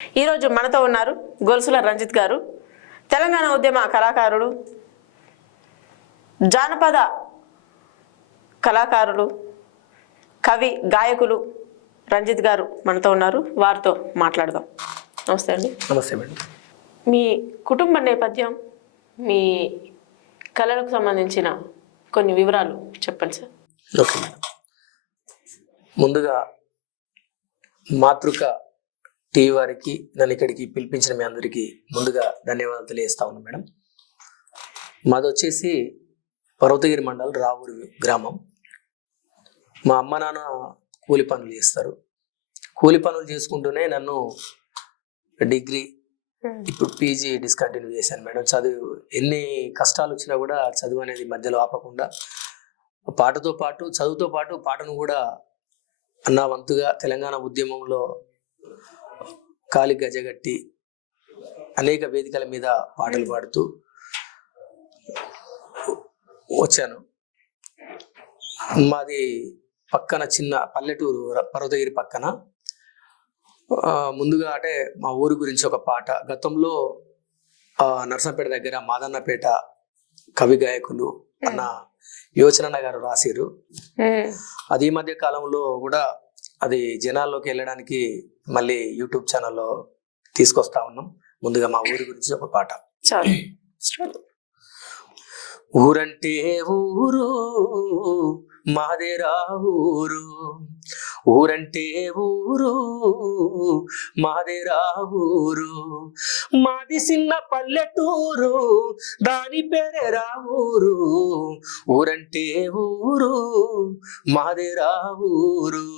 ఈరోజు మనతో ఉన్నారు గొలుసుల రంజిత్ గారు తెలంగాణ ఉద్యమ కళాకారుడు జానపద కళాకారులు కవి గాయకులు రంజిత్ గారు మనతో ఉన్నారు. వారితో మాట్లాడదాం. నమస్తే అండి. నమస్తే మేడం. మీ కుటుంబ నేపథ్యం మీ కళలకు సంబంధించిన కొన్ని వివరాలు చెప్పండి సార్. Okay madam. ముందుగా మాతృక టీవీ వారికి నన్ను ఇక్కడికి పిలిపించిన మీ అందరికీ ముందుగా ధన్యవాదాలు తెలియజేస్తా ఉన్నాను మేడం. మాది వచ్చేసి పర్వతగిరి మండలం రావూరు గ్రామం. మా అమ్మ నాన్న కూలి పనులు చేస్తారు. కూలి పనులు చేసుకుంటూనే నన్ను డిగ్రీ ఇప్పుడు పీజీ డిస్కంటిన్యూ చేశాను మేడం. చదువు ఎన్ని కష్టాలు వచ్చినా కూడా చదువు అనేది మధ్యలో ఆపకుండా పాటతో పాటు చదువుతో పాటు పాటను కూడా నా వంతుగా తెలంగాణ ఉద్యమంలో కాలి గజగట్టి అనేక వేదికల మీద పాటలు పాడుతూ వచ్చాను. మాది పక్కన చిన్న పల్లెటూరు పర్వతగిరి పక్కన. ముందుగా అంటే మా ఊరి గురించి ఒక పాట. గతంలో నర్సంపేట దగ్గర మాదన్నపేట కవి గాయకులు అన్న యోచనన్న గారు రాసిరు అది మధ్య కాలంలో కూడా అది జనాల్లోకి వెళ్ళడానికి మళ్ళీ యూట్యూబ్ ఛానల్లో తీసుకొస్తా ఉన్నాం. ముందుగా మా ఊరి గురించి ఒక పాట. ఊరంటే ఊరు? మాదేరా ఊరు. ఊరంటే ఊరు మాదేరా ఊరు. మాది చిన్న పల్లెటూరు దాని పేరేరా ఊరు. ఊరంటే ఊరు మాదేరా ఊరు.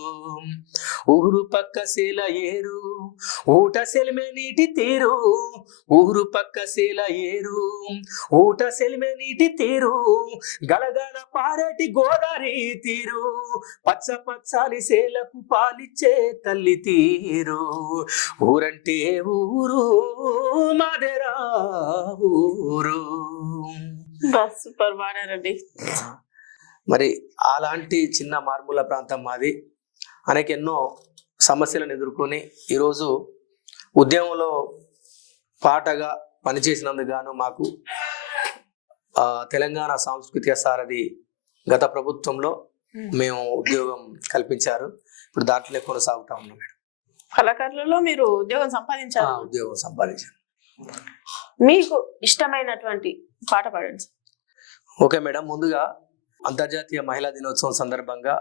ఊరు పక్క శీల ఏరు ఊట సెలిమే నీటి తీరు. ఊరు పక్క శీల ఏరు ఊట సెలిమే నీటి తీరు. గలగల పారేటి గోదారి తీరు. పచ్చ పచ్చాలి సేలకు పాలిచ్చే తల్లి తీరు. ఊరంటే ఊరు మాదేరా ఊరు. బస్ సూపర్ పాడారండి మరి అలాంటి చిన్న మార్మూల ప్రాంతం మాది. అనేక ఎన్నో సమస్యలను ఎదుర్కొని ఈరోజు ఉద్యమంలో పాటగా పనిచేసినందుకు గాను మాకు తెలంగాణ సాంస్కృతిక సారథి గత ప్రభుత్వంలో మేము ఉద్యోగం కల్పించారు. ఇప్పుడు దాంట్లోనే కొనసాగుతా ఉన్నాం మేడం కళాకారులలో మీరు ఉద్యోగం సంపాదించారు. ఉద్యోగం సంపాదించాను. మీకు ఇష్టమైనటువంటి పాట పాడండి. ఓకే మేడం ముందుగా అంతర్జాతీయ మహిళా దినోత్సవం సందర్భంగా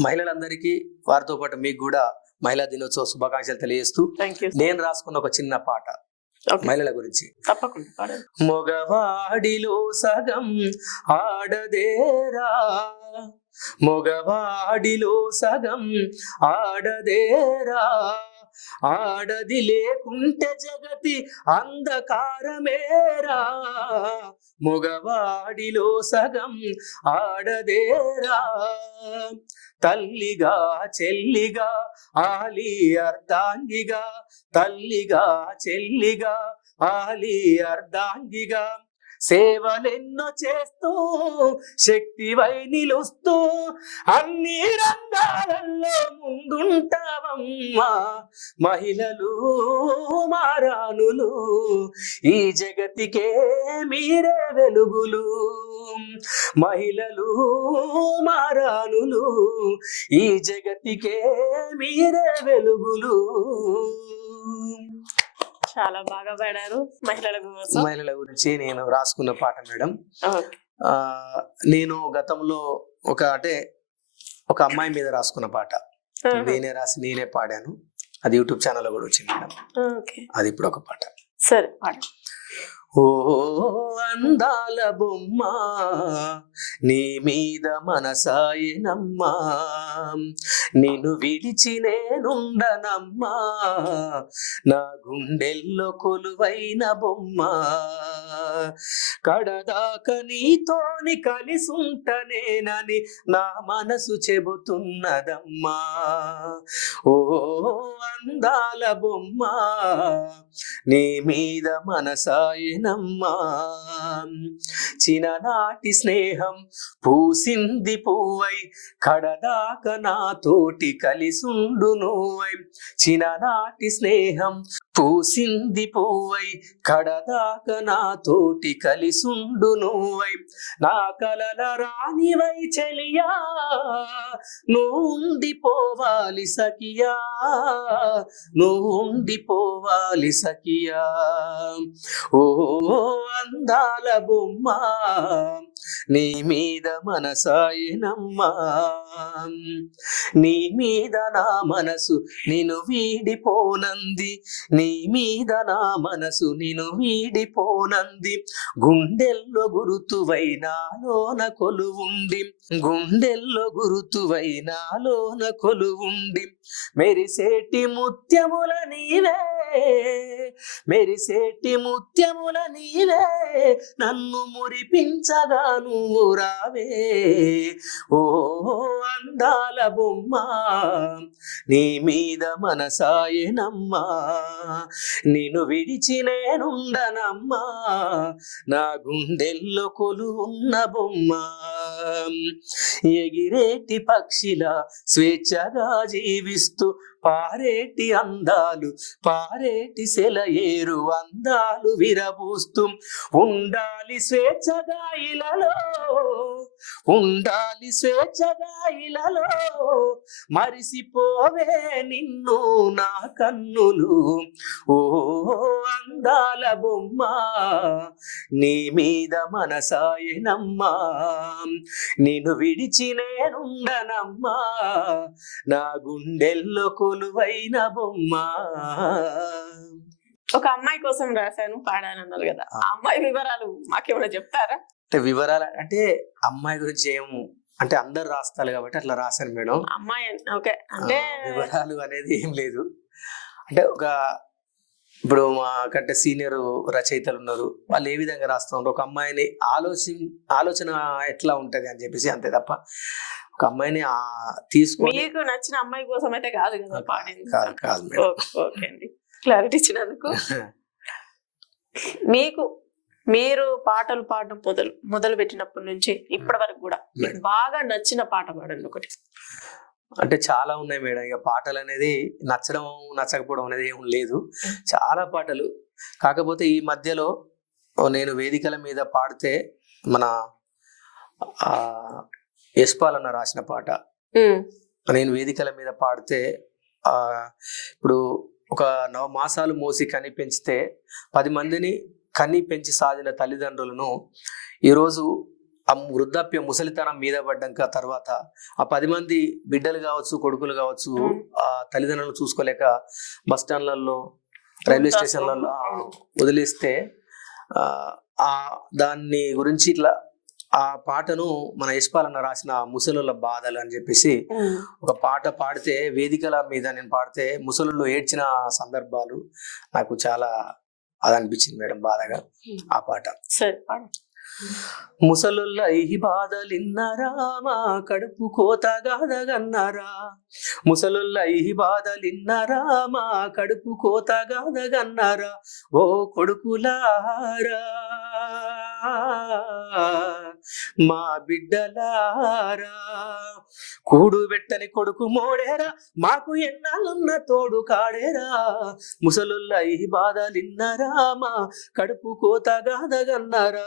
మహిళలందరికీ వారితో పాటు మీకు కూడా మహిళా దినోత్సవ శుభాకాంక్షలు తెలియజేస్తూ నేను రాసుకున్న ఒక చిన్న పాట మహిళల గురించి. తప్పకుండా మగవాడిలో సగం ఆడదేరా. మగవాడిలో సగం ఆడదేరా. ఆడది లేకుంటే జగతి అంధకారమేరా. మగవాడిలో సగం ఆడదేరా. తల్లిగా చెల్లిగా ఆలి అర్ధాంగిగా తల్లిగా చెల్లిగా ఆలి అర్ధాంగిగా సేవలెన్నో చేస్తూ శక్తివై నిలుస్తూ అన్ని రంగాలలో ముందుంటావమ్మా. మహిళలు మారానులు ఈ జగతికే మీరే వెలుగులు. మహిళలు మారానులు ఈ జగతికే మీరే వెలుగులు. చాలా బాగా పాడారు మహిళల కోసం. మహిళల గురించి నేను రాసుకున్న పాట మేడం. నేను గతంలో ఒక అంటే ఒక అమ్మాయి మీద రాసుకున్న పాట. నేనే రాసి నేనే పాడాను. అది యూట్యూబ్ ఛానల్లో కూడా వచ్చింది మేడం. ఓకే. అది ఇప్పుడు ఒక పాట. సరే. ఓ అందాల బొమ్మ నీ మీద మనసాయనమ్మా. నిన్ను విడిచి నేనుండనమ్మా. నా గుండెల్లో కొలువైన బొమ్మ కడదాక నీతోని కలిసుంటనేనని నా మనసు చెబుతున్నదమ్మా. ఓ అందాల బొమ్మ నీ మీద మనసాయన నమ్మాయనమ్మా చిన్ననాటి స్నేహం పూసింది పువ్వై కడదాక నాతోటి కలిసుండు నువ్వై. చిన్ననాటి స్నేహం పూసింది పువ్వై కడదాక నాతోటి కలిసుండు నువ్వై. నా కలల రానివై చెలియా నువ్వు ఉండిపోవాలి సఖియా నువ్వు ఉండిపోవాలి సఖియా. ఓ అందాల బొమ్మ నీ మీద మనసాయనమ్మా. నీ మీద నా మనసు నిన్ను వీడిపోనంది నీ మీద నా మనసు నిను వీడిపోనంది. గుండెల్లో గురుతువై నాలోన కొలువుండి గుండెల్లో గురుతువై నాలోన కొలువుండి మెరిసేటి ముత్యముల నీవే మెరిసేటి ముత్యముల నీవే నన్ను మురిపించగా నువ్వు రావే. ఓ అందాల బొమ్మ నీ మీద మనసాయనమ్మా నిన్ను విడిచి నేనుండనమ్మా నా గుండెల్లో కొలువున్న బొమ్మ. ఎగిరేటి పక్షిలా స్వేచ్ఛగా జీవిస్తూ పారేటి అందాలు పారేటి సెలయేరు అందాలు విరబూస్తూ. ఉండాలి స్వేచ్ఛగా ఇలలో ఉండాలి స్వేచ్ఛగా ఇలలో. మరిసిపోవే నిన్ను నా కన్నులు. ఓ అందాల బొమ్మ నీ మీద మనసాయనమ్మా. నిన్ను విడిచి నేనుండనమ్మా. నా గుండెల్లో కొలువైన బొమ్మ. ఒక అమ్మాయి కోసం రాశాను పాడానన్నారు కదా. ఆ అమ్మాయి వివరాలు మాకేమైనా చెప్తారా? అంటే వివరాలు అంటే అమ్మాయి గురించి ఏము అంటే అందరు రాస్తారు కాబట్టి అట్లా రాశాను మేడం. అమ్మాయి ఓకే. అంటే వివరాలు అనేది ఏం లేదు. అంటే ఒక ఇప్పుడు మా కంటే సీనియర్ రచయితలు ఉన్నారు. వాళ్ళు ఏ విధంగా రాస్తున్నారు ఒక అమ్మాయిని ఆలోచన ఆలోచన ఎట్లా ఉంటది అని చెప్పేసి అంతే తప్ప ఒక అమ్మాయిని తీసుకొని మీకు నచ్చిన అమ్మాయి కోసం అయితే కాదు కదా కాదు కాదు మేడం. ఓకే ఓకే అండి. క్లారిటీ ఇచ్చినందుకు. మీకు మీరు పాటలు పాడడం మొదలు మొదలు పెట్టినప్పటి నుంచి ఇప్పటి వరకు కూడా మీకు బాగా నచ్చిన పాట పాడండి ఒకటి. అంటే చాలా ఉన్నాయి మేడం. ఇక పాటలు అనేది నచ్చడం నచ్చకపోవడం అనేది ఏం లేదు. చాలా పాటలు. కాకపోతే ఈ మధ్యలో నేను వేదికల మీద పాడితే మన యశ్పాల్ అన్న రాసిన పాట. నేను వేదికల మీద పాడితే ఇప్పుడు ఒక నవ మాసాలు మోసి కని పెంచితే పది మందిని కని పెంచి సాధిన తల్లిదండ్రులను ఈరోజు ఆ వృద్ధాప్య ముసలితనం మీద పడ్డాక తర్వాత ఆ పది మంది బిడ్డలు కావచ్చు కొడుకులు కావచ్చు. ఆ తల్లిదండ్రులను చూసుకోలేక బస్ స్టాండ్లలో రైల్వే స్టేషన్లలో వదిలేస్తే ఆ, దాన్ని గురించి ఇట్లా ఆ పాటను మన యశ్పాలన్న రాసిన ముసలుల బాధలు అని చెప్పేసి ఒక పాట పాడితే వేదికల మీద నేను పాడితే ముసలు ఏడ్చిన సందర్భాలు నాకు చాలా అది అనిపించింది మేడం బాధగా ఆ పాట. సరే ముసలుల్ల ఈ బాధలిన్నరా? మా కడుపు కోతగాదగన్నరా ముసలుల్ల ఈ బాధలిన్నరా? మా కడుపు కోతగాదగన్నరా ఓ కొడుకులారా? మా బిడ్డలారా. కూడు పెట్టని కొడుకు మోడేరా మాకు ఎన్నాళ్ళున్న తోడు కాడేరా. ముసలుల్ల ఈ బాధలిన్నరా మా కడుపు కోతగాదగన్నరా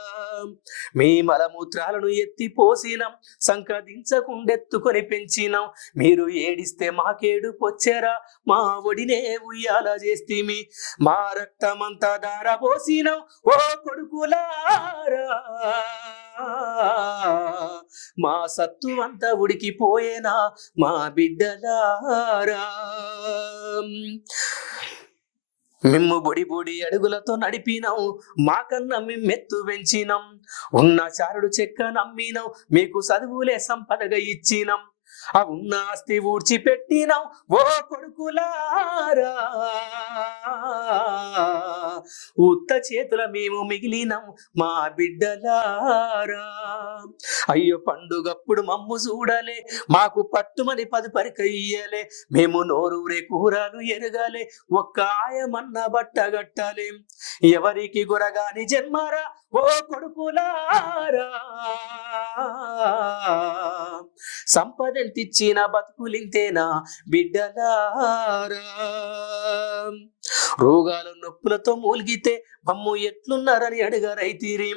మీ మలమూత్రాలను ఎత్తి పోసినాం సంక్రదించకుండెత్తుకొని పెంచినాం. మీరు ఏడిస్తే మాకేడు పొచ్చారా మా ఒడినే ఉయ్యాల చేస్తేమి. మా రక్తమంతా దార పోసినాం. ఓ కొడుకులారా! మా సత్తు అంతా ఉడికిపోయేనా మా బిడ్డలారా! మిమ్ము బొడి బొడి అడుగులతో నడిపినాం. మాకన్నా మిమ్మెత్తు పెంచినాం. ఉన్న చారుడు చెక్క నమ్మినాం. మీకు చదువులే సంపదగా ఇచ్చినాం. ఆ ఉన్న ఆస్తి ఊడ్చి పెట్టినాం ఓ కొడుకులారా. ఉత్త చేతుల మేము మిగిలినాం మా బిడ్డలారా. అయ్యో పండుగప్పుడు మమ్ము చూడలే మాకు పట్టుమని పది పరికయ్యలే మేము నోరూరే కూరలు ఎరగాలే ఒక్క ఆయమన్న బట్ట గట్టాలే ఎవరికి గురగాని జన్మరా ఓ కొడుకులారా సంపదెంతిచ్చిన బతుకులింతేనా బిడ్డలారా? రోగాలు నొప్పులతో మూలిగితే మమ్ము ఎట్లున్నారని అడగరైతీరి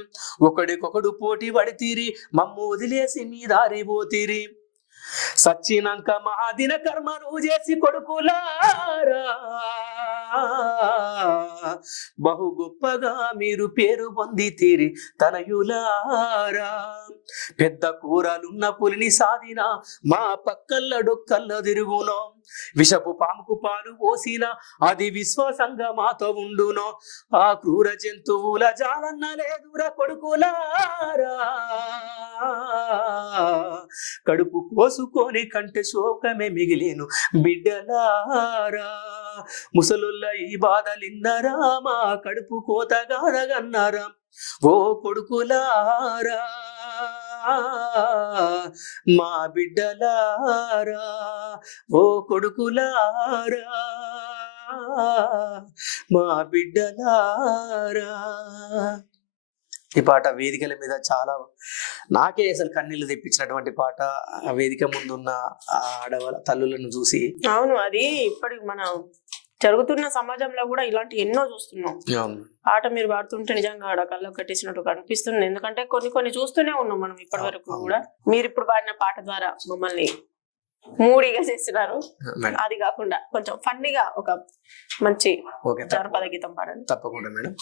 ఒకడికొకడు పోటీ పడితీరి మమ్ము వదిలేసి మీ దారి పోతీరి. సచ్చినాక మా కర్మ నువ్వు చేసి కొడుకులారా. బహు గొప్పగా మీరు పేరు పొందితీరి తనయులారా. పెద్ద కూరలున్న పులిని సాధిన మా పక్కల్ల డొక్కల్ల తిరుగునో. విషపు పాముకు పాలు పోసిన అది విశ్వాసంగా మాతో ఉండునో. ఆ క్రూర జంతువుల జాలన్న లేదురా కొడుకులారా. కడుపు కోసుకొని కంటే శోకమే మిగిలేను. బిడ్డలారా ముసలుల్ల ఈ బాధలిందరా మా కడుపు కోతగాదగన్నారా ఓ కొడుకులారా మా బిడ్డలారా ఓ కొడుకులారా మా బిడ్డలారా. ఈ పాట వేదికల మీద చాలా నాకే అసలు కన్నీళ్ళు తెప్పించినటువంటి పాట వేదిక ముందున్న ఆడవాళ్ళ తల్లులను చూసి. అవును అది ఇప్పటి మన జరుగుతున్న సమాజంలో కూడా ఇలాంటి ఎన్నో చూస్తున్నాం. పాట మీరు పాడుతుంటే నిజంగా ఆడ కళ్ళ కట్టేసినట్టు కనిపిస్తుంది. ఎందుకంటే కొన్ని కొన్ని చూస్తూనే ఉన్నాం మనం ఇప్పటి వరకు. కూడా. మీరు ఇప్పుడు పాడిన పాట ద్వారా మమ్మల్ని మూడిగా చేస్తున్నారు. అది కాకుండా కొంచెం ఫన్నీగా ఒక మంచి ఓకే జానపద గీతం పాడండి. తప్పకుండా మేడం.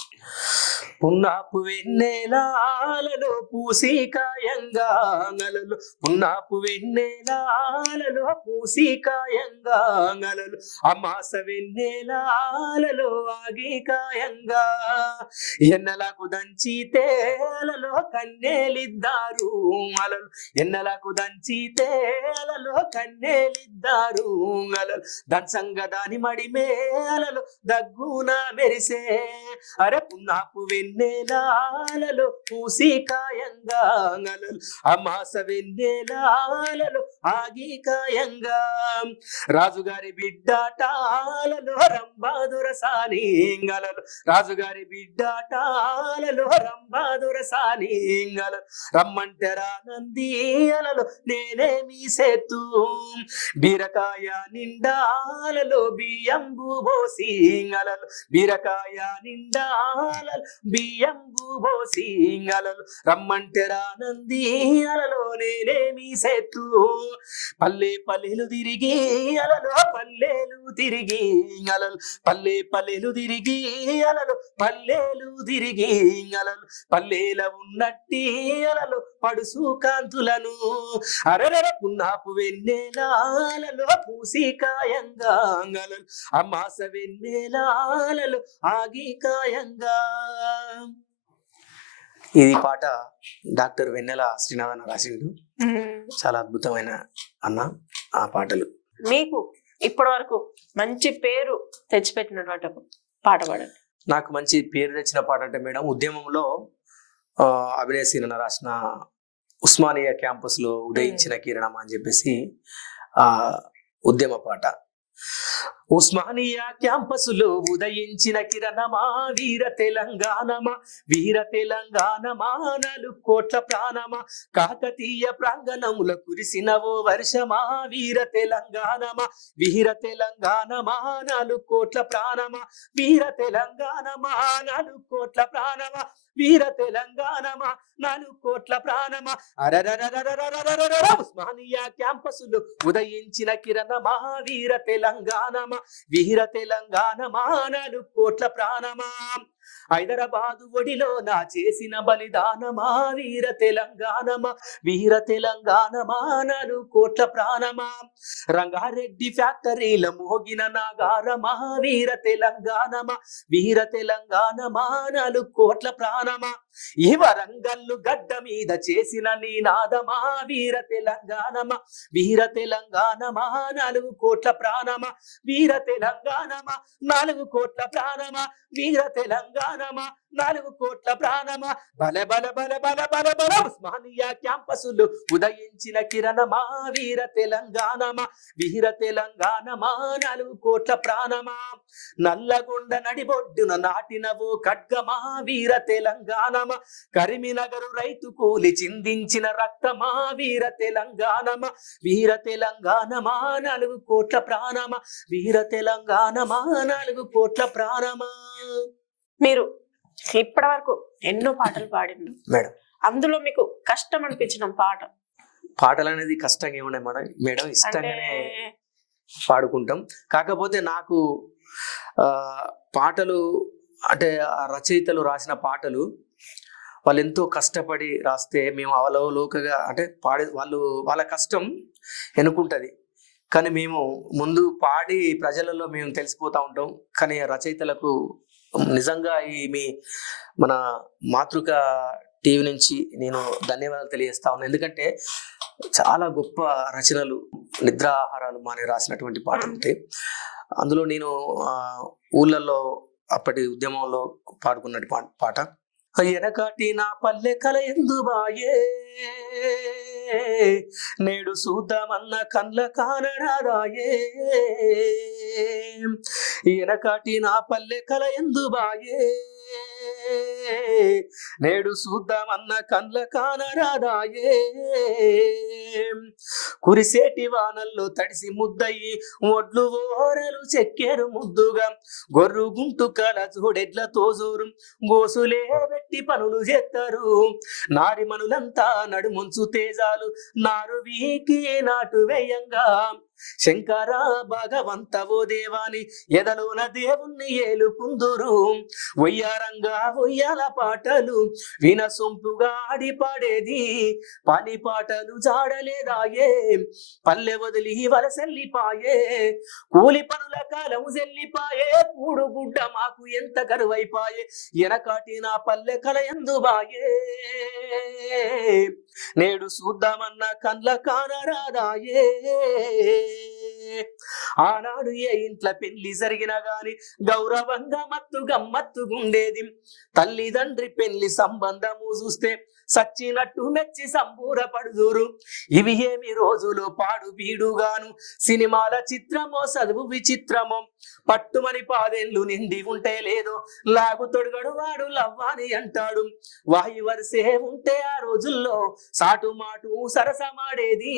పున్నాపు వెన్నెలాలలో పూసి కాయంగా నలలు. పున్నాపు వెన్నెలాలలో పూసి కాయంగా నలలు. అమాస వెన్నెలాలలో ఆగి కాయంగా ఎన్నలకు దంచి తేలలో కన్నెలిద్దారు అలలు ఎన్నలకు దంచి తేలలో కన్నెలిద్దారు అలలు దంచంగా దాని మడి మేలలో దగ్గున మెరిసే. అరే పున్నాపు వెన్నెలాలలో పూసి కాయంగా నలలు అమాస వెన్నెలాలలో ఆగి కాయంగా రాజుగారి బిడ్డాటాలలో రంబాదుర సానీంగలలు. రాజుగారి బిడ్డాటాలలో రంబాదుర సానీంగలలు. రమ్మంటే రానంది నందియలలో నేనే మీ సేతు. బీరకాయ నిండాలలో బియ్యంబు బోసింగలలు. బీరకాయ నిండాలలు బియ్యంబు బోసింగలలు. రమ్మంటే రానంది అలలో నేనే మీ సేతు. పల్లె పల్లెలు తిరిగి అలలు పల్లెలు తిరిగి అలలు. పల్లె పల్లెలు తిరిగి అలలు పల్లెలు తిరిగి అలలు. పల్లెల ఉన్నట్టి అలలు పడుసు కాంతులను అరరర పున్నాపు వెన్నెలాలలో పూసి కాయంగా అలలు. అమాస వెన్నెలాలలో ఆగి కాయంగా ఇది పాట డాక్టర్ వెన్నెల శ్రీనాథన్ రాసిండు. చాలా అద్భుతమైన అన్న ఆ పాటలు. మీకు ఇప్పటి వరకు మంచి పేరు తెచ్చిపెట్టినటువంటి పాట పాడండి. నాకు మంచి పేరు తెచ్చిన పాట అంటే మేడం ఉద్యమంలో అభినయ సీనన్న రాసిన ఉస్మానియా క్యాంపస్లో ఉదయించిన కిరణం అని చెప్పేసి ఆ ఉద్యమ పాట. ఉస్మానియా క్యాంపసులో ఉదయించిన కిరణమా వీర తెలంగాణమా వీర తెలంగాణమా నాలుగు కోట్ల ప్రాణమా కాకతీయ ప్రాంగణముల కురిసిన ఓ వర్షమా వీర తెలంగాణమా వీర తెలంగాణమా నాలుగు కోట్ల ప్రాణమా వీర తెలంగాణమా నాలుగు కోట్ల ప్రాణమా. వీర తెలంగాణమా? నాలుగు కోట్ల ప్రాణమా? ఉస్మానియా క్యాంపసులు ఉదయించిన కిరణమా వీర తెలంగాణమా వీర తెలంగాణమా నాలుగు కోట్ల ప్రాణమా హైదరాబాదు ఒడిలో నా చేసిన బలిదానమా? వీర తెలంగాణమా? వీర తెలంగాణమా? నాలుగు కోట్ల ప్రాణమా? రంగారెడ్డి ఫ్యాక్టరీల మోగిన నాగారమా? వీర తెలంగాణమా? వీర తెలంగాణమా? నాలుగు కోట్ల ప్రాణమా? ఈ వరంగల్లు గడ్డ మీద చేసిన నీ నాదమా వీర తెలంగాణమా? వీర తెలంగాణమా? నాలుగు కోట్ల ప్రాణమా? వీర తెలంగాణమా? నాలుగు కోట్ల ప్రాణమా? వీర తెలంగాణ ప్రాణమా? నాలుగు కోట్ల ప్రాణమా? బల బల బల బల బల బల ఉస్మానియా క్యాంపసులు ఉదయించిన కిరణమా? వీర తెలంగాణమా? వీర తెలంగాణమా? నాలుగు కోట్ల ప్రాణమా? నల్లగొండ నడిబొడ్డున నాటినవో ఖడ్గమా? వీర తెలంగాణమా? కరిమినగరు రైతు కూలి చిందించిన రక్తమా? వీర తెలంగాణమా? వీర తెలంగాణమా? నాలుగు కోట్ల ప్రాణమా? వీర తెలంగాణమా? నాలుగు కోట్ల ప్రాణమా? మీరు ఇప్పటి వరకు ఎన్నో పాటలు పాడిండు మేడం. అందులో మీకు కష్టం అనిపించిన పాట? పాటలు అనేది కష్టంగా ఏమున్నాయి మేడం? మేడం ఇష్టంగానే పాడుకుంటాం. కాకపోతే నాకు పాటలు అంటే రచయితలు రాసిన పాటలు వాళ్ళు ఎంతో కష్టపడి రాస్తే మేము అవలోకగా అంటే పాడే వాళ్ళు వాళ్ళ కష్టం ఎన్నుకుంటుంది కానీ మేము ముందు పాడి ప్రజలలో మేము తెలిసిపోతూ ఉంటాం. కానీ రచయితలకు నిజంగా ఈ మీ మన మాతృక టీవీ నుంచి నేను ధన్యవాదాలు తెలియజేస్తా ఉన్నాను ఎందుకంటే చాలా గొప్ప రచనలు నిద్రాహారాలు మాని రాసినటువంటి పాటలు ఉంటాయి అందులో నేను ఊళ్ళల్లో అప్పటి ఉద్యమంలో పాడుకున్నటి పాట. ఎనకాటి నా పల్లె కల ఎందు బాయే నేడు చూద్దామన్న కండ్ల కానరాదాయే ఎనకాటి నా పల్లె కల ఎందు బాయే. నేడు చూద్దామన్న కండ్ల కానరాదాయే కురిసేటి వానల్లో తడిసి ముద్దయి ఒడ్లు ఓరలు చెక్కేరు ముద్దుగా. గొర్రు గుంటు కల చూడెడ్ల తోజూరు గోసులే పెట్టి పనులు చేస్తారు నారి మనులంతా నడుముంచు తేజాలు నారు వీకి నాటు వేయంగా. శంకర భగవంత ఓ దేవాని ఎదలోన దేవుణ్ణి ఏలుకుందురు. ఒయ్యారంగా ఒయ్యాల పాటలు వినసొంపుగా ఆడి పాడేది పని పాటలు జాడలేదాయే. పల్లె వదిలి వలసెల్లిపాయే కూలి పనుల కాలం చెల్లిపాయే కూడుగుడ్డ మాకు ఎంత కరువైపాయే. ఎనకాటి నా పల్లె కల ఎందు బాయే. నేడు చూద్దామన్న కండ్ల కానరాదాయే. ఆనాడు ఏ ఇంట్ల పెళ్ళి జరిగినా గాని గౌరవంగా మత్తు గమ్మత్తుగుండేది తల్లిదండ్రి పెళ్ళి సంబంధము చూస్తే సచ్చినట్టు మెచ్చి సంబూరపడుదురు. ఇవి ఏమి రోజులు పాడు బీడుగాను సినిమాల చిత్రమో చదువు విచిత్రమో. పట్టుమని పాదేళ్ళు నిండి ఉంటే లేదో. లాగు తొడగడు వాడు లవ్వాని అంటాడు. వాయి వరిసే ఉంటే ఆ రోజుల్లో సాటు మాటు సరసమాడేది.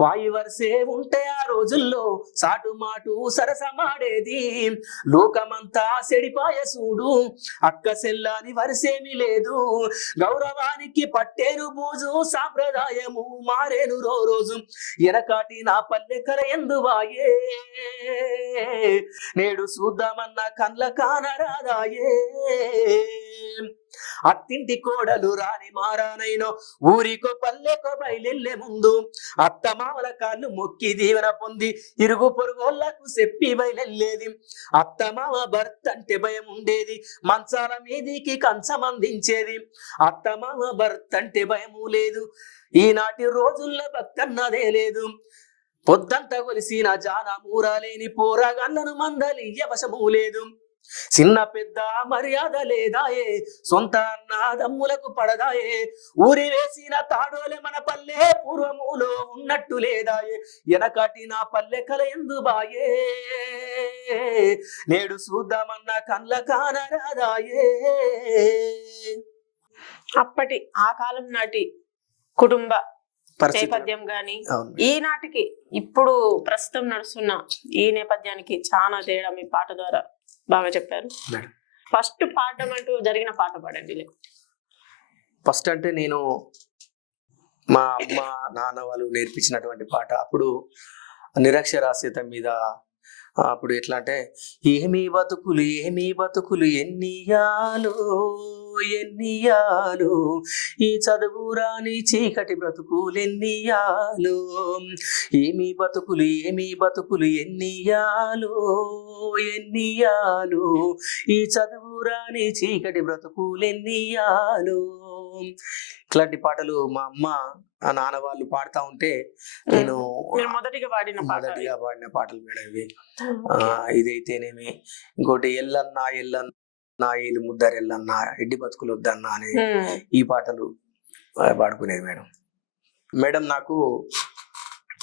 వాయి వరిసే ఉంటే ఆ రోజుల్లో సాటు మాటు సరసమాడేది. లోకమంతా సెడిపాయ చూడు అక్క సెల్లాని వరిసేమి లేదు. గౌరవ గౌరవానికి పట్టేరు బూజు సాంప్రదాయము మారేను రో రోజు. ఎనకాటి నా పల్లెకర ఎందువాయే? నేడు చూద్దామన్న కండ్ల కానరాదాయే. అత్తింటి కోడలు రాని మారానైనో ఊరికో పల్లెకో బయలెల్లే ముందు అత్త మామల కాళ్ళు మొక్కి దీవెన పొంది ఇరుగు పొరుగోళ్ళకు చెప్పి బయలెల్లేది. అత్త మామ భర్త అంటే భయం ఉండేది మంచాల మీదికి కంచం అందించేది. అత్త మామ భర్త అంటే భయము లేదు ఈనాటి రోజుల్లో భక్తన్నదే లేదు. పొద్దంతా కొలిసిన జాన మూరాలేని పోరాగాళ్ళను మందలి వశము లేదు. చిన్న పెద్ద మర్యాద లేదాయే సొంత అన్నదమ్ములకు పడదాయే. ఊరి వేసిన తాడోలే మన పల్లె పూర్వములో ఉన్నట్టు లేదాయే. ఎనకాటి నా పల్లె కల ఎందు బాయే. నేడు చూద్దామన్న కండ్ల కానరాదాయే. అప్పటి ఆ కాలం నాటి కుటుంబ నేపథ్యం గాని ఈనాటికి ఇప్పుడు ప్రస్తుతం నడుస్తున్న ఈ నేపథ్యానికి చాలా తేడా మీ పాట ద్వారా. బాగా చెప్పారు మేడం. ఫస్ట్ పాడడం అంటూ జరిగిన పాట పాడండి. ఫస్ట్ అంటే నేను మా అమ్మ నాన్న వాళ్ళు నేర్పించినటువంటి పాట అప్పుడు నిరక్షరాస్యత మీద అప్పుడు ఎట్లా అంటే ఏమి బతుకులు ఏమి బతుకులు ఎన్నియాలు ఎన్నియాలు ఈ చదువు రాని చీకటి బ్రతుకులు ఎన్నియాలు ఏమి బతుకులు ఏమి బతుకులు ఎన్నియాలు ఎన్నియాలు ఈ చదువు రాని చీకటి బ్రతుకులు ఎన్నియాలు ఇట్లాంటి పాటలు మా అమ్మ ఆ నాన్న వాళ్ళు పాడుతా ఉంటే నేను మొదటిగా పాడిన మొదటిగా పాడిన పాటలు మేడం ఇవి. ఆ, ఇదైతేనేమి ఇంకోటి ఎల్లన్న ఎల్లన్న ఏలు ముద్దరెల్లన్న ఎడ్డి బతుకులు వద్దన్న అనే ఈ పాటలు పాడుకునేది మేడం. మేడం నాకు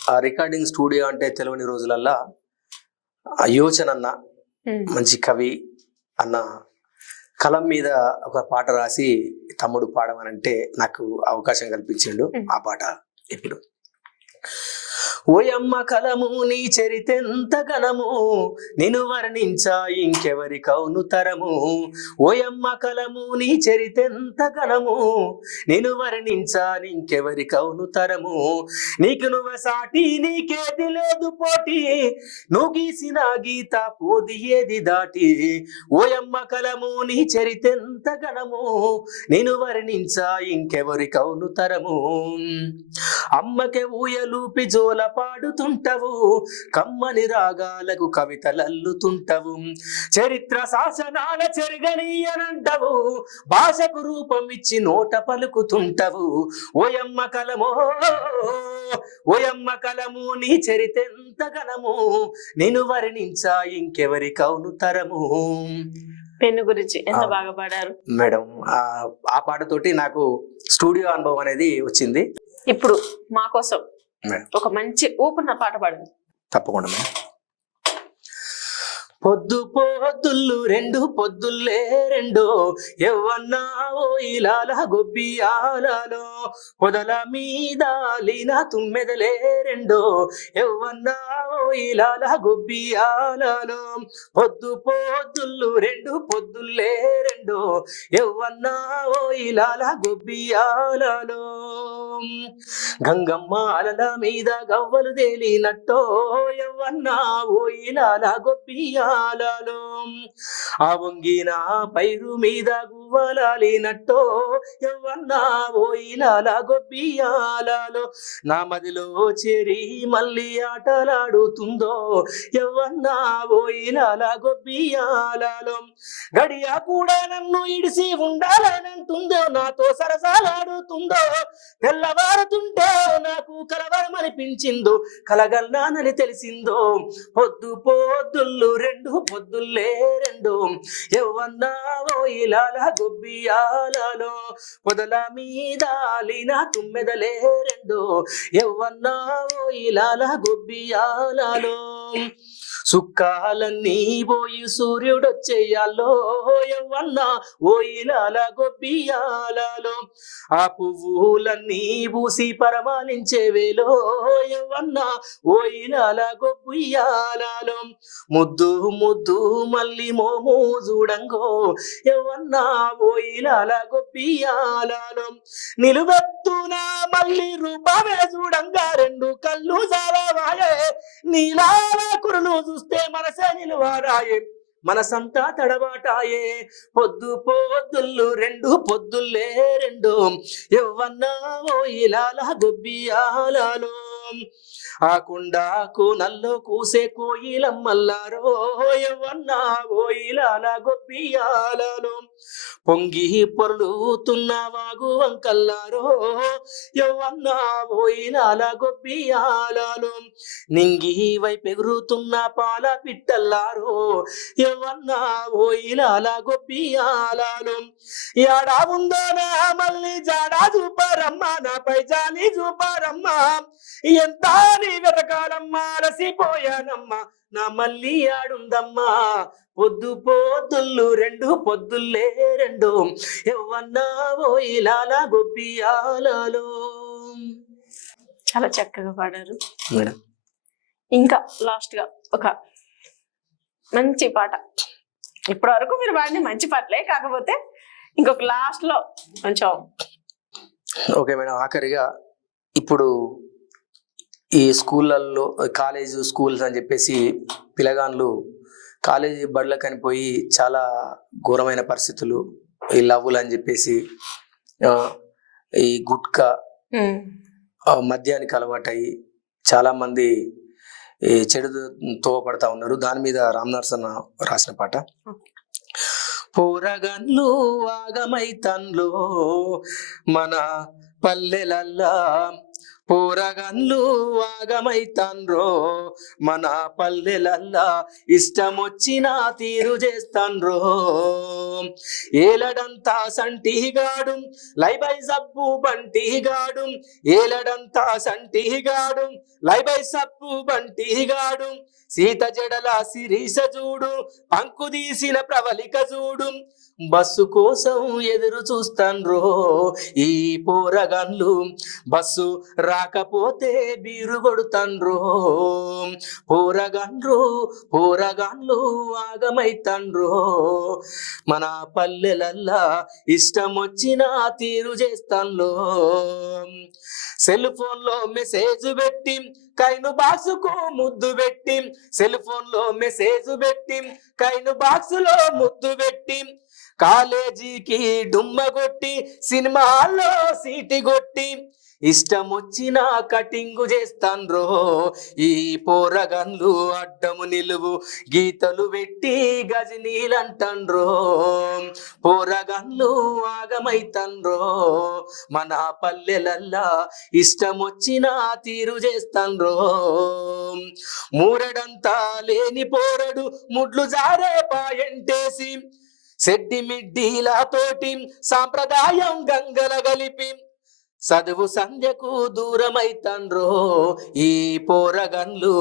ఆ రికార్డింగ్ స్టూడియో అంటే తెలియని రోజులల్లా యోచన అన్న. మంచి కవి అన్న కలం మీద ఒక పాట రాసి తమ్ముడు పాడమనంటే నాకు అవకాశం కల్పించిండు. ఆ పాట ఇప్పుడు ఓయమ్మ కలము నీ చరితెంత ఘనము. నిన్ను వర్ణించా ఇంకెవరి కౌను తరము. ఓయమ్మ కలము నీ చరితెంత ఘనము. నిన్ను వర్ణించా ఇంకెవరి కౌను తరము. నీకు నువ్వు సాటి నీకేది లేదు పోటీ. నువ్వు గీసిన గీత పోది ఏది దాటి. ఓయమ్మ కలము నీ చరితెంత ఘనము. నేను వర్ణించా ఇంకెవరి కౌను తరము. అమ్మకే ఊయలూపి జోల పాడుతుంటవు కమ్మని రాగాలకు కవితలల్లుతుంటవు. చరిత్ర శాసనాల చెరగనీయనంటవు. భాషకు రూపం ఇచ్చి నోట పలుకుతుంటవు. ఓయమ్మ కలమో ఓయమ్మ కలము నీ చరితెంత ఘనము నేను వర్ణించా ఇంకెవరి కౌను తరము. పెన్ను గురించి ఎంత. బాగా పాడారు? మేడం ఆ ఆ పాటతోటి నాకు స్టూడియో అనుభవం అనేది వచ్చింది. ఇప్పుడు మా కోసం. ఒక మంచి ఊపున్న పాట పాడండి. తప్పకుండా మేడం పొద్దు పొద్దుళ్ళు రెండు పొద్దుల్లే రెండో. ఎవ్వన్నా ఓ ఇలాల గొబ్బియాలలో పొదల మీద లీన తుమ్మెదలే రెండో. ఎవ్వన్నా ఓ ఇలాల గొబ్బియాలలో పొద్దు పొద్దుళ్ళు రెండు పొద్దుల్లే రెండో. ఎవ్వన్నా ఓ ఇలాల గొబ్బియాలలో గంగమ్మ అలల మీద గవ్వలు తేలినట్టో. ఎవ్వన్నా ఓ ఇలాల గొబ్బియాలలో ఆ వంగిన పైరు మీద గువ్వలాలినట్టో ఎవ్వన్నా ఓ ఇలాల గొబ్బియాలలో. నా మదిలో చేరి మళ్ళీ ఆటలాడుతుందో ఎవ్వన్నా ఓ ఇలాల గొబ్బియాలలో. కూడా నన్ను ఇడిసి ఉండాలనంటుందో నాతో సరసాలాడుతుందో తెల్లవారుతుంటే నాకు కలవరమనిపించిందో కలగల్లానని తెలిసిందో పొద్దు పొద్దుళ్ళు రెండు రెండు పొద్దుల్లే రెండు. ఎవ్వన్నా ఓ ఇలాల గొబ్బియాలలో పొదల మీద లీన తుమ్మెదలే రెండు. ఎవ్వన్నా ఓ ఇలాల గొబ్బియాలలో సుక్కాలన్నీ పోయి సూర్యుడొచ్చేయాలో ఎవ్వన్నా ఓ ఇలాల గొబ్బియాలలో. ఆ పువ్వులన్నీ పూసి పరమాలించే వేలో ఎవ్వన్నా ఓ ఇలాల గొబ్బియాలలో. ముద్దు ముద్దు మళ్ళీ మోము చూడంగో ఎవ్వన్నా ఓ ఇలాల గొబ్బియాలలో. నిలువెత్తున మళ్ళీ రూపమే చూడంగా రెండు కళ్ళు చాలా వాయే నీలాల కురులు చూస్తే మనసే నిలువారాయే. మనసంతా తడబాటాయే. పొద్దు పొద్దుళ్ళు రెండు పొద్దుల్లే రెండు. ఎవ్వన్నా ఓ ఇలాల గొబ్బియాలలో ఆ కొండకు నల్లు కూసే కోయిలమ్మల్లారో ఎవన్నా ఓ గొబ్బియాలలో. పొంగి పొర్లుతున్న వాగు వంకల్లారో ఎవ్వన్నా కోయిలాల ఇలాల గొబ్బియాలలో. నింగి వైపెగురుతున్న పాల పిట్టల్లారో ఎవన్నా కోయిలాల ఇలాల గొప్పియాలను యాడా ఉందో నా మళ్ళీ జాడా చూపారమ్మా నాపై జాలి చూపారమ్మా. ఎంత నీ వెతకాలమ్మా? అలసిపోయానమ్మా. నా మళ్ళీ ఆడుందమ్మా. పొద్దు పొద్దుళ్ళు రెండు పొద్దుల్లే రెండు. ఎవ్వన్నా ఓ ఇలాల గొప్పియాలలో చాలా చక్కగా పాడారు. మేడం. ఇంకా లాస్ట్గా ఒక మంచి పాట. ఇప్పటి వరకు మీరు పాడిన మంచి పాటలే కాకపోతే ఇంకొక లాస్ట్లో కొంచెం ఓకే మేడం ఆఖరిగా ఇప్పుడు ఈ స్కూళ్ళల్లో కాలేజ్ స్కూల్స్ అని చెప్పేసి పిల్లగాన్లు కాలేజీ బడులకని పోయి చాలా ఘోరమైన పరిస్థితులు. ఈ లవ్వులు అని చెప్పేసి ఈ గుట్కా మద్యానికి అలవాటయి చాలా మంది ఈ చెడు తోవపడతా ఉన్నారు. దాని మీద రామ్ నరసన్న రాసిన పాట. పోరగన్లు ఆగమైతన్లో మన పల్లెలల్లా పోరగన్లు ఆగమైతాన్రో మన పల్లెలల్లా ఇష్టమొచ్చిన తీరు చేస్తాన్రో ఏలడంతా సంటిగాడు లైబై సబ్బు బంటిగాడు ఏలడంతా సంటిగాడు లైబై సబ్బు బంటిగాడు సీత జడల శిరీష చూడు పంకు తీసిన ప్రవళిక చూడు బస్సు కోసం ఎదురు చూస్తాన్రో ఈ పోరగన్లు బస్సు రాకపోతే బీరు కొడుతాన్రో. పోరగన్రు పోరగాన్లు ఆగమైతాన్రో. మన పల్లెలల్లా ఇష్టం వచ్చిన తీరు చేస్తాన్లో. సెల్ ఫోన్లో మెసేజ్ పెట్టి కైను బాసుకు ముద్దు పెట్టి సెల్ ఫోన్లో మెసేజ్ పెట్టి కైను బాక్స్లో ముద్దు పెట్టి కాలేజీకి డుమ్మ కొట్టి సినిమాల్లో సీటి కొట్టి ఇష్టం వచ్చిన కటింగు చేస్తాన్రో. ఈ పోరగన్లు అడ్డము నిలువు గీతలు పెట్టి గజనీలంటండ్రో పోరగన్లు ఆగమైతండ్రో మన పల్లెలల్లా ఇష్టం తీరు చేస్తాన్రో. మూరడంతా లేని పోరడు ముడ్లు జారే పాయంటేసి సెడ్డి మిడ్డీలతోటి సాంప్రదాయం గంగల గలిపి చదువు సంధ్యకు దూరమైతండ్రో ఈ పోరగన్లు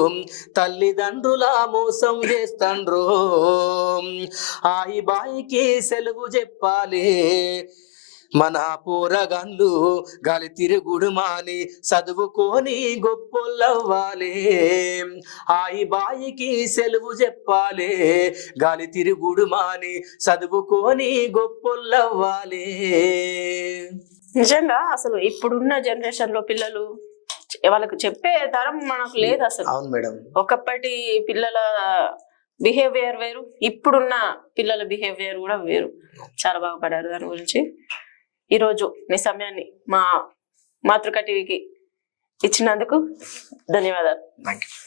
తల్లిదండ్రుల మోసం చేస్తాండ్రో. ఆయి బాయికి సెలవు చెప్పాలి మన పోరగన్లు గాలి తిరుగుడు మాని చదువుకొని గొప్పొల్లవ్వాలి ఆయి బాయికి సెలవు చెప్పాలి గాలి తిరుగుడు మాని చదువుకొని గొప్పొల్లవ్వాలి నిజంగా అసలు ఇప్పుడున్న జనరేషన్లో పిల్లలు వాళ్ళకు చెప్పే తరం మనకు లేదు అసలు. అవును మేడం. ఒకప్పటి పిల్లల బిహేవియర్ వేరు ఇప్పుడున్న పిల్లల బిహేవియర్ కూడా వేరు. చాలా బాగా పడారు దాని గురించి. ఈరోజు మీ సమయాన్ని మా మాతృక టీవీకి ఇచ్చినందుకు ధన్యవాదాలు. Thank you